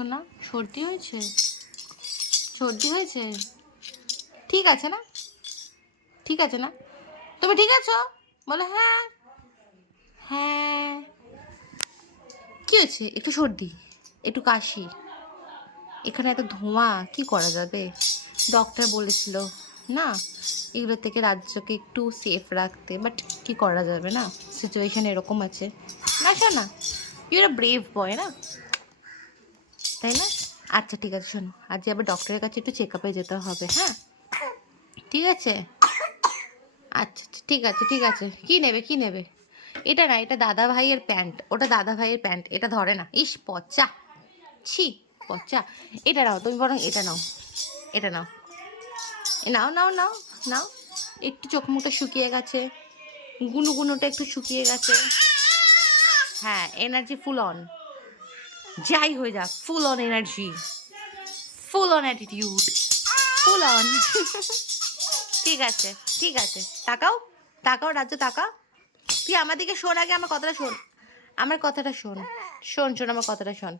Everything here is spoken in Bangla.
শোনা? সর্দি হয়েছে? সর্দি হয়েছে? ঠিক আছে না? ঠিক আছে না? তুমি ঠিক আছো? বলো হ্যাঁ। হ্যাঁ। কি হয়েছে? একটু সর্দি, একটু কাশি, এখানে এত ধোঁয়া, কি করা যাবে? ডক্টর বলেছিল না এগুলো থেকে রাজ্যকে একটু সেফ রাখতে, বাট কি করা যাবে না, সিচুয়েশন এরকম আছে না। শোনা, ইউর আ ব্রেভ বয় না, তাই না? আচ্ছা ঠিক আছে, শোনো আজ আবার ডক্টরের কাছে একটু চেক আপে যেতে হবে। হ্যাঁ ঠিক আছে। আচ্ছা আচ্ছা ঠিক আছে ঠিক আছে। কি নেবে কি নেবে? এটা না, এটা দাদা ভাইয়ের প্যান্ট, ওটা দাদা ভাইয়ের প্যান্ট, এটা ধরে না। ইস পচা, ছি পচা। এটা নাও তুমি, বরং এটা নাও, এটা নাও, নাও নাও নাও নাও। একটু চোখ মুখটা শুকিয়ে গেছে, গুনুগুনুটা একটু শুকিয়ে গেছে। হ্যাঁ এনার্জি ফুল অন, যাই হয়ে যাক full on energy, full on attitude, full on. ঠিক আছে ঠিক আছে, তাকাও তাকাও রাজ্য তাকা। তুই আমার দিকে শোন, আগে আমার কথাটা শোন, আমার কথাটা শোন, শোন শোন আমার কথাটা শোন।